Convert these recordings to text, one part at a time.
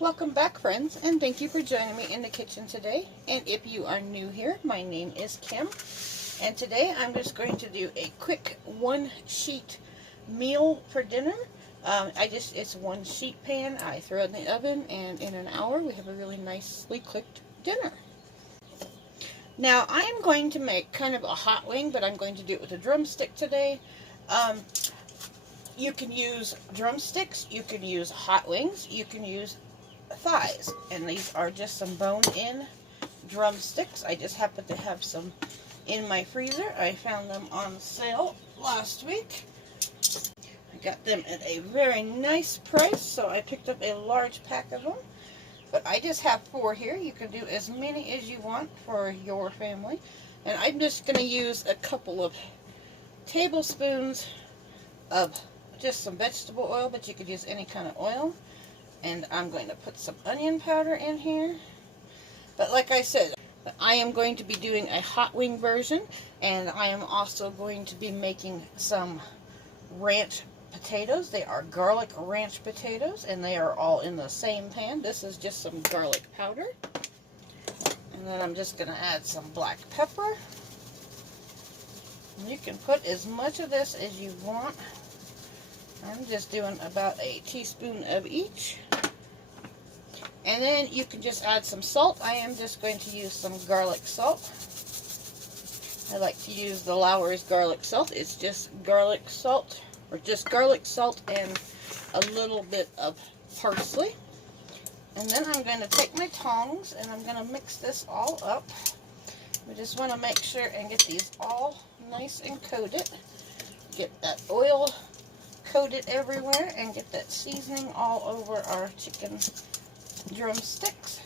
Welcome back, friends, and thank you for joining me in the kitchen today. And if you are new here, my name is Kim, and today I'm just going to do a quick one-sheet meal for dinner. It's one sheet pan. I throw it in the oven, and in an hour we have a really nicely cooked dinner. Now I am going to make kind of a hot wing, but I'm going to do it with a drumstick today. You can use drumsticks, you can use hot wings, you can use thighs, and these are just some bone-in drumsticks. I just happen to have some in my freezer. I found them on sale last week. I got them at a very nice price, so I picked up a large pack of them. But I just have 4 here. You can do as many as you want for your family. And I'm just going to use a couple of tablespoons of just some vegetable oil, but you could use any kind of oil. And I'm going to put some onion powder in here. But like I said, I am going to be doing a hot wing version, and I am also going to be making some ranch potatoes. They are garlic ranch potatoes, and they are all in the same pan. This is just some garlic powder. And then I'm just going to add some black pepper. And you can put as much of this as you want. I'm just doing about a teaspoon of each. And then you can just add some salt. I am just going to use some garlic salt. I like to use the Lowry's garlic salt. It's just garlic salt, or just garlic salt and a little bit of parsley. And then I'm going to take my tongs and I'm going to mix this all up. We just want to make sure and get these all nice and coated. Get that oil coated everywhere and get that seasoning all over our chicken drumsticks.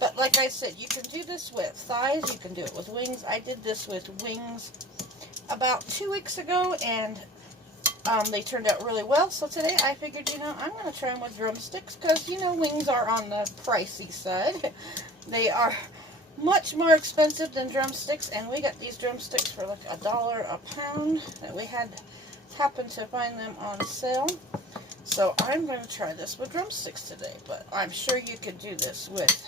But like I said, you can do this with thighs, you can do it with wings. I did this with wings about 2 weeks ago, and they turned out really well. So today I figured, I'm going to try them with drumsticks because, wings are on the pricey side. They are much more expensive than drumsticks, and we got these drumsticks for like $1 a pound. That we happened to find them on sale. So I'm going to try this with drumsticks today, but I'm sure you could do this with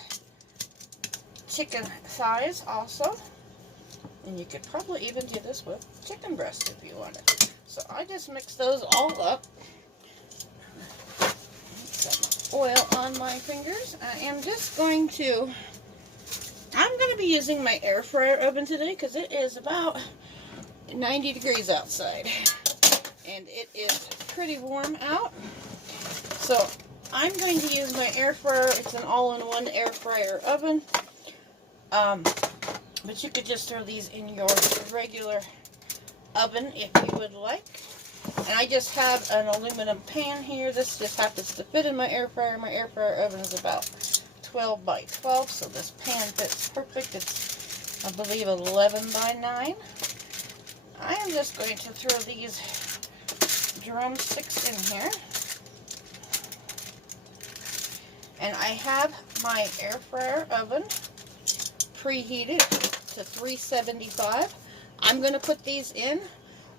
chicken thighs also. And you could probably even do this with chicken breast if you wanted. So I just mixed those all up. Some oil on my fingers. I'm going to be using my air fryer oven today because it is about 90 degrees outside. And it is pretty warm out. So I'm going to use my air fryer. It's an all-in-one air fryer oven. But you could just throw these in your regular oven if you would like. And I just have an aluminum pan here. This just happens to fit in my air fryer. My air fryer oven is about 12 by 12, so this pan fits perfect. It's, I believe, 11 by 9. I am just going to throw these drumsticks in here. And I have my air fryer oven preheated to 375. I'm going to put these in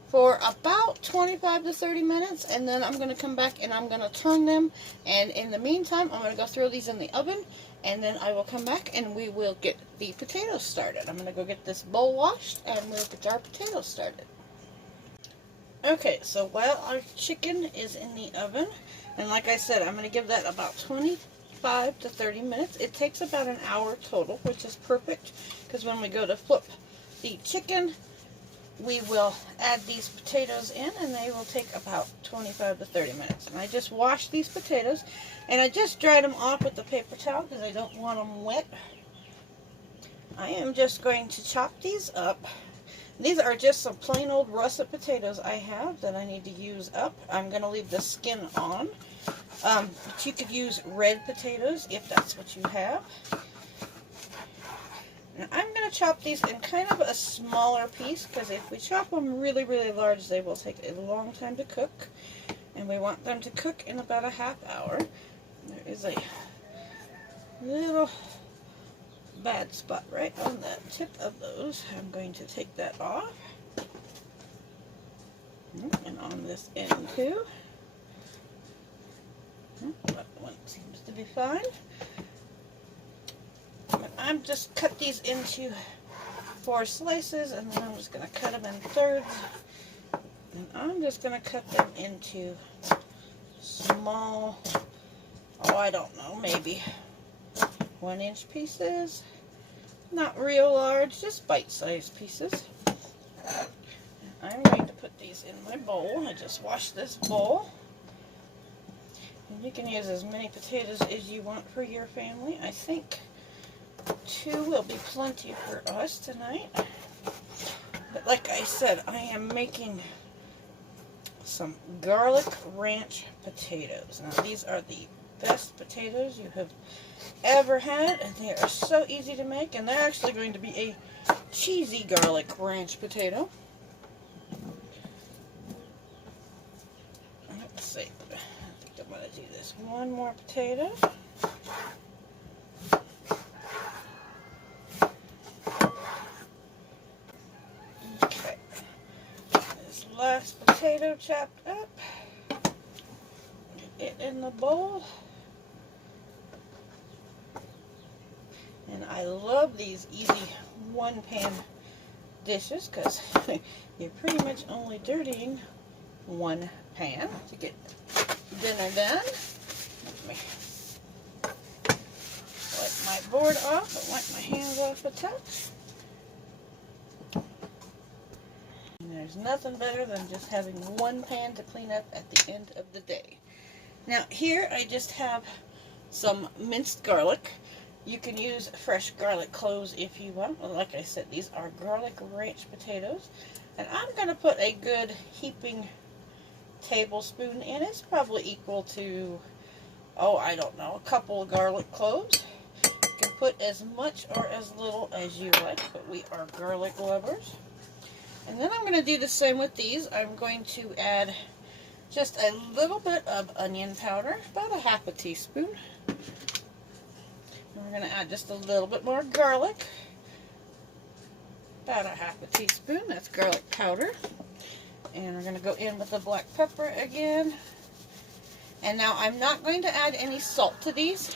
for about 25 to 30 minutes, and then I'm going to come back and I'm going to turn them. And in the meantime, I'm going to go throw these in the oven, and then I will come back and we will get the potatoes started. I'm going to go get this bowl washed and we'll get our potatoes started. Okay, so while our chicken is in the oven, and like I said, I'm going to give that about 25 to 30 minutes. It takes about an hour total, which is perfect, because when we go to flip the chicken, we will add these potatoes in, and they will take about 25 to 30 minutes. And I just washed these potatoes, and I just dried them off with the paper towel because I don't want them wet. I am just going to chop these up. These are just some plain old russet potatoes I have that I need to use up. I'm going to leave the skin on. But you could use red potatoes if that's what you have. Now I'm going to chop these in kind of a smaller piece, because if we chop them really, really large, they will take a long time to cook. And we want them to cook in about a half hour. There is a little bad spot right on the tip of those. I'm going to take that off. And on this end too. That one seems to be fine. I'm just cut these into 4 slices, and then I'm just going to cut them in thirds. And I'm just going to cut them into small, oh, I don't know, maybe 1-inch pieces. Not real large, just bite-sized pieces. I'm going to put these in my bowl. I just washed this bowl. And you can use as many potatoes as you want for your family. I think 2 will be plenty for us tonight. But like I said, I am making some garlic ranch potatoes. Now these are the best potatoes you have ever had, and they are so easy to make, and they're actually going to be a cheesy garlic ranch potato. Let's see, I think I'm going to do this. 1 more potato. Okay, this last potato chopped up. Get it in the bowl. And I love these easy 1-pan dishes because you're pretty much only dirtying 1 pan to get dinner done. Let me wipe my board off and wipe my hands off a touch. And there's nothing better than just having 1 pan to clean up at the end of the day. Now here I just have some minced garlic. You can use fresh garlic cloves if you want. Like I said, these are garlic ranch potatoes. And I'm going to put a good heaping tablespoon in. It's probably equal to, oh, I don't know, a couple of garlic cloves. You can put as much or as little as you like, but we are garlic lovers. And then I'm going to do the same with these. I'm going to add just a little bit of onion powder, about a half a teaspoon. And we're going to add just a little bit more garlic, about a half a teaspoon. That's garlic powder. And we're going to go in with the black pepper again. And now I'm not going to add any salt to these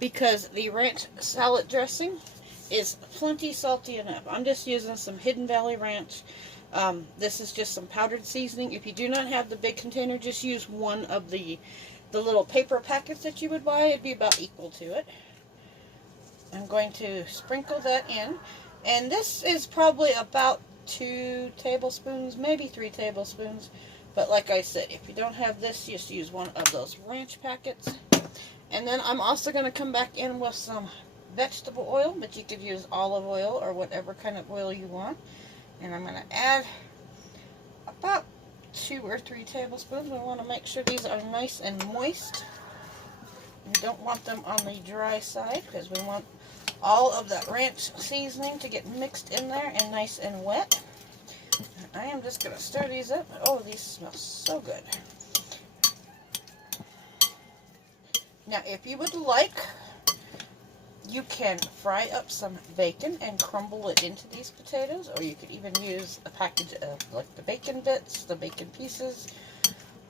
because the ranch salad dressing is plenty salty enough. I'm just using some Hidden Valley Ranch. This is just some powdered seasoning. If you do not have the big container, just use one of the little paper packets that you would buy. It'd be about equal to it. I'm going to sprinkle that in. And this is probably about 2 tablespoons, maybe 3 tablespoons. But like I said, if you don't have this, just use one of those ranch packets. And then I'm also going to come back in with some vegetable oil, but you could use olive oil or whatever kind of oil you want. And I'm going to add about 2 or 3 tablespoons. We want to make sure these are nice and moist. We don't want them on the dry side because we want all of that ranch seasoning to get mixed in there and nice and wet. And I am just going to stir these up. Oh, these smell so good. Now, if you would like, you can fry up some bacon and crumble it into these potatoes, or you could even use a package of like the bacon bits, the bacon pieces.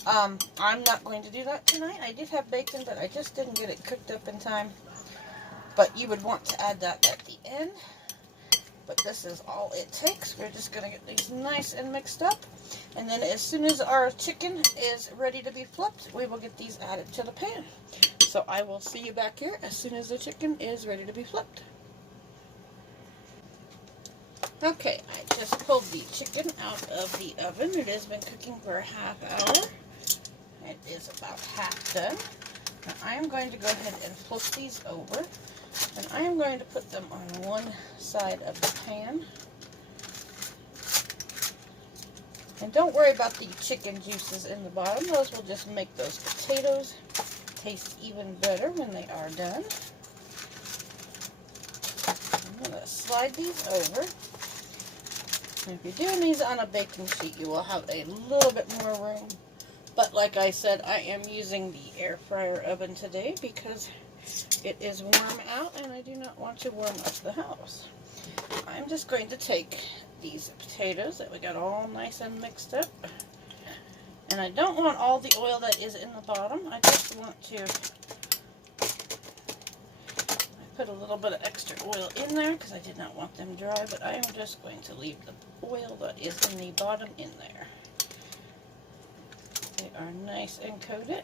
I'm not going to do that tonight. I did have bacon, but I just didn't get it cooked up in time. But you would want to add that at the end. But this is all it takes. We're just going to get these nice and mixed up. And then as soon as our chicken is ready to be flipped, we will get these added to the pan. So I will see you back here as soon as the chicken is ready to be flipped. Okay, I just pulled the chicken out of the oven. It has been cooking for a half hour. It is about half done. Now I am going to go ahead and flip these over. And I am going to put them on one side of the pan. And don't worry about the chicken juices in the bottom. Those will just make those potatoes taste even better when they are done. I'm going to slide these over. And if you're doing these on a baking sheet, you will have a little bit more room. But like I said, I am using the air fryer oven today because it is warm out and I do not want to warm up the house. I'm just going to take these potatoes that we got all nice and mixed up. And I don't want all the oil that is in the bottom. I just want to, put a little bit of extra oil in there because I did not want them dry, but I am just going to leave the oil that is in the bottom in there. They are nice and coated.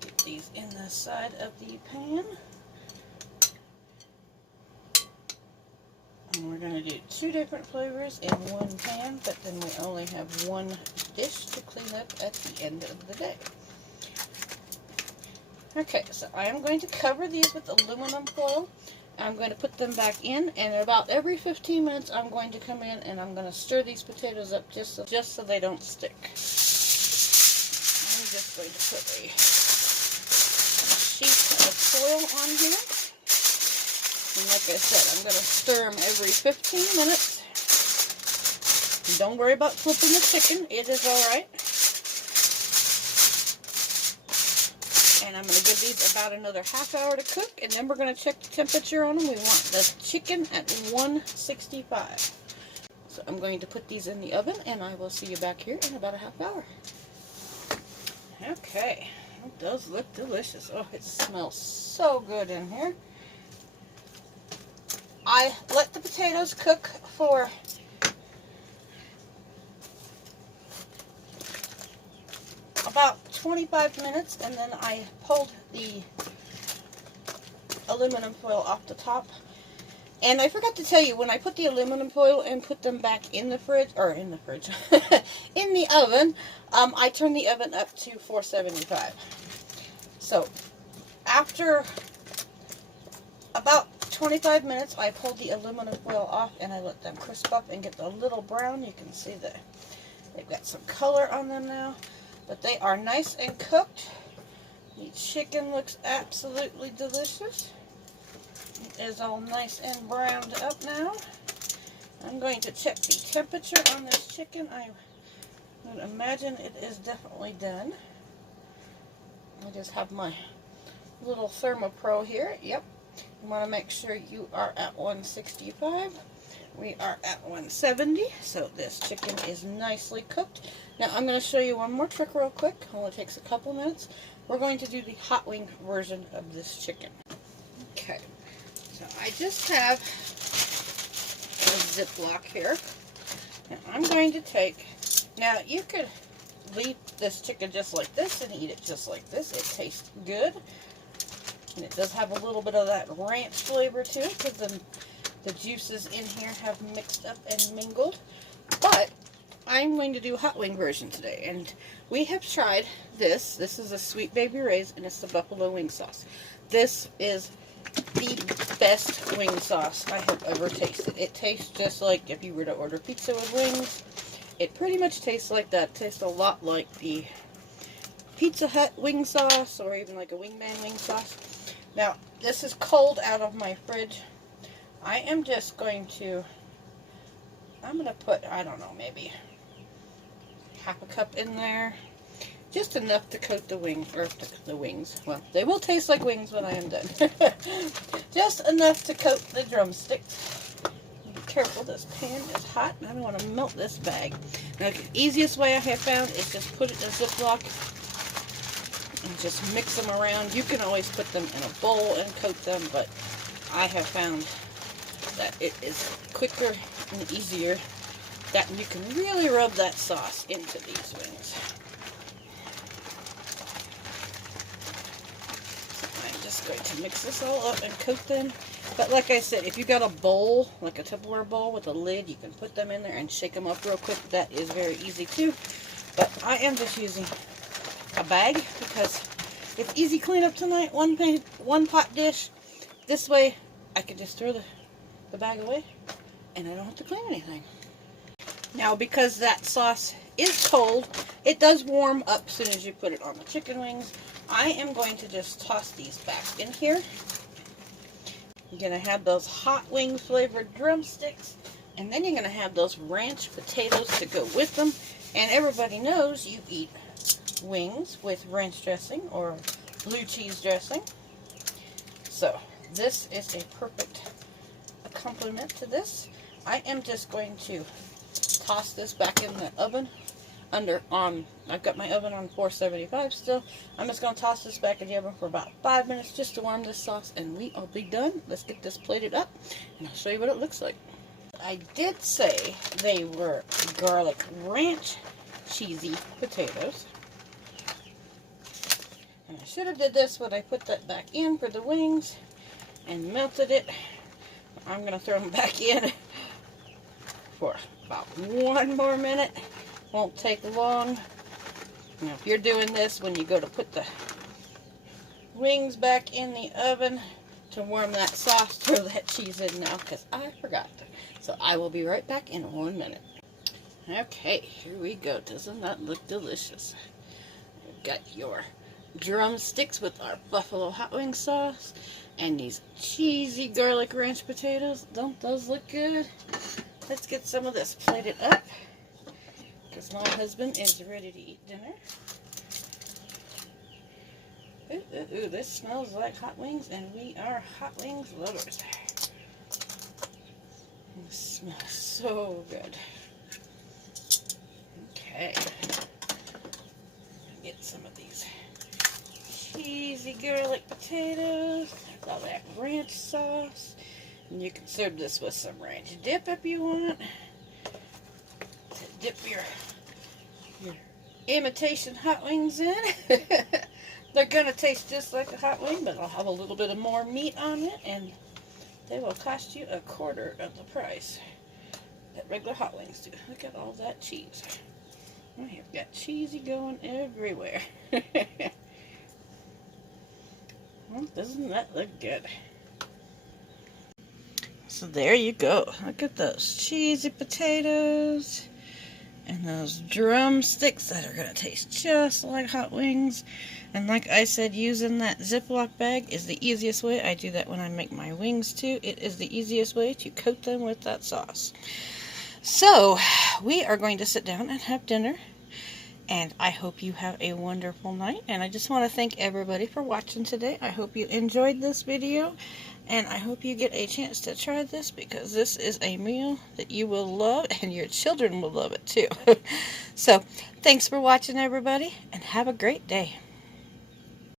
Get these in the side of the pan. And we're going to do 2 different flavors in one pan, but then we only have one dish to clean up at the end of the day. Okay, so I am going to cover these with aluminum foil. I'm going to put them back in, and about every 15 minutes I'm going to come in and I'm going to stir these potatoes up just so they don't stick. I'm just going to put a sheet of foil on here. And like I said, I'm going to stir them every 15 minutes. Don't worry about flipping the chicken. It is alright. And I'm going to give these about another half hour to cook. And then we're going to check the temperature on them. We want the chicken at 165. So I'm going to put these in the oven. And I will see you back here in about a half hour. Okay. It does look delicious. Oh, it smells so good in here. I let the potatoes cook for about 25 minutes, and then I pulled the aluminum foil off the top. And I forgot to tell you, when I put the aluminum foil and put them back in the fridge, in the oven, I turned the oven up to 475. So after about 25 minutes, I pulled the aluminum foil off and I let them crisp up and get a little brown. You can see that they've got some color on them now, but they are nice and cooked. The chicken looks absolutely delicious. It is all nice and browned up now. I'm going to check the temperature on this chicken. I would imagine it is definitely done. I just have my little ThermoPro here. Yep. You want to make sure you are at 165. We are at 170, so this chicken is nicely cooked. Now I'm going to show you one more trick real quick. It only takes a couple minutes. We're going to do the hot wing version of this chicken. Okay, so I just have a Ziploc here. And I'm going to take, now you could leave this chicken just like this and eat it just like this. It tastes good. And it does have a little bit of that ranch flavor to it because the juices in here have mixed up and mingled. But I'm going to do hot wing version today. And we have tried this. This is a Sweet Baby Ray's, and it's the buffalo wing sauce. This is the best wing sauce I have ever tasted. It tastes just like if you were to order pizza with wings. It pretty much tastes like that. It tastes a lot like the Pizza Hut wing sauce or even like a Wingman wing sauce. Now, this is cold out of my fridge. I am just going to, I'm going to put, I don't know, maybe half a cup in there. Just enough to coat the wing, or the wings. Well, they will taste like wings when I am done. Just enough to coat the drumsticks. Be careful, this pan is hot and I don't want to melt this bag. Now, the easiest way I have found is just put it in a Ziploc and just mix them around. You can always put them in a bowl and coat them, but I have found that it is quicker and easier that you can really rub that sauce into these wings. I'm just going to mix this all up and coat them. But like I said, if you got a bowl, like a Tupperware bowl with a lid, you can put them in there and shake them up real quick. That is very easy too. But I am just using a bag because it's easy cleanup tonight. One pot dish. This way I can just throw the bag away and I don't have to clean anything. Now, because that sauce is cold, it does warm up as soon as you put it on the chicken wings. I am going to just toss these back in here. You're going to have those hot wing flavored drumsticks, and then you're going to have those ranch potatoes to go with them. And everybody knows you eat wings with ranch dressing or blue cheese dressing. So this is a perfect accompaniment to this. I am just going to toss this back in the oven I've got my oven on 475 still. I'm just going to toss this back in the oven for about 5 minutes just to warm this sauce, and we will be done. Let's get this plated up, and I'll show you what it looks like. I did say they were garlic ranch cheesy potatoes. And I should have did this when I put that back in for the wings and melted it. I'm going to throw them back in for about 1 more minute. Won't take long. Now, if you're doing this when you go to put the wings back in the oven to warm that sauce, throw that cheese in now, because I forgot. So I will be right back in 1 minute. Okay, here we go. Doesn't that look delicious? We've got your drumsticks with our buffalo hot wing sauce and these cheesy garlic ranch potatoes. Don't those look good? Let's get some of this plated up, because my husband is ready to eat dinner. Ooh, ooh, ooh, this smells like hot wings, and we are hot wings lovers. This smells so good. Okay. Get some of these cheesy garlic potatoes. There's all that ranch sauce. And you can serve this with some ranch dip if you want. To dip your imitation hot wings in. They're going to taste just like a hot wing, but I'll have a little bit of more meat on it, and they will cost you 1/4 of the price that regular hot wings do. Look at all that cheese. Oh, you've got cheesy going everywhere. Well, doesn't that look good? So there you go. Look at those cheesy potatoes and those drumsticks that are going to taste just like hot wings. And like I said, using that Ziploc bag is the easiest way. I do that when I make my wings too. It is the easiest way to coat them with that sauce. So we are going to sit down and have dinner. And I hope you have a wonderful night. And I just want to thank everybody for watching today. I hope you enjoyed this video. And I hope you get a chance to try this, because this is a meal that you will love, and your children will love it too. So, thanks for watching, everybody, and have a great day.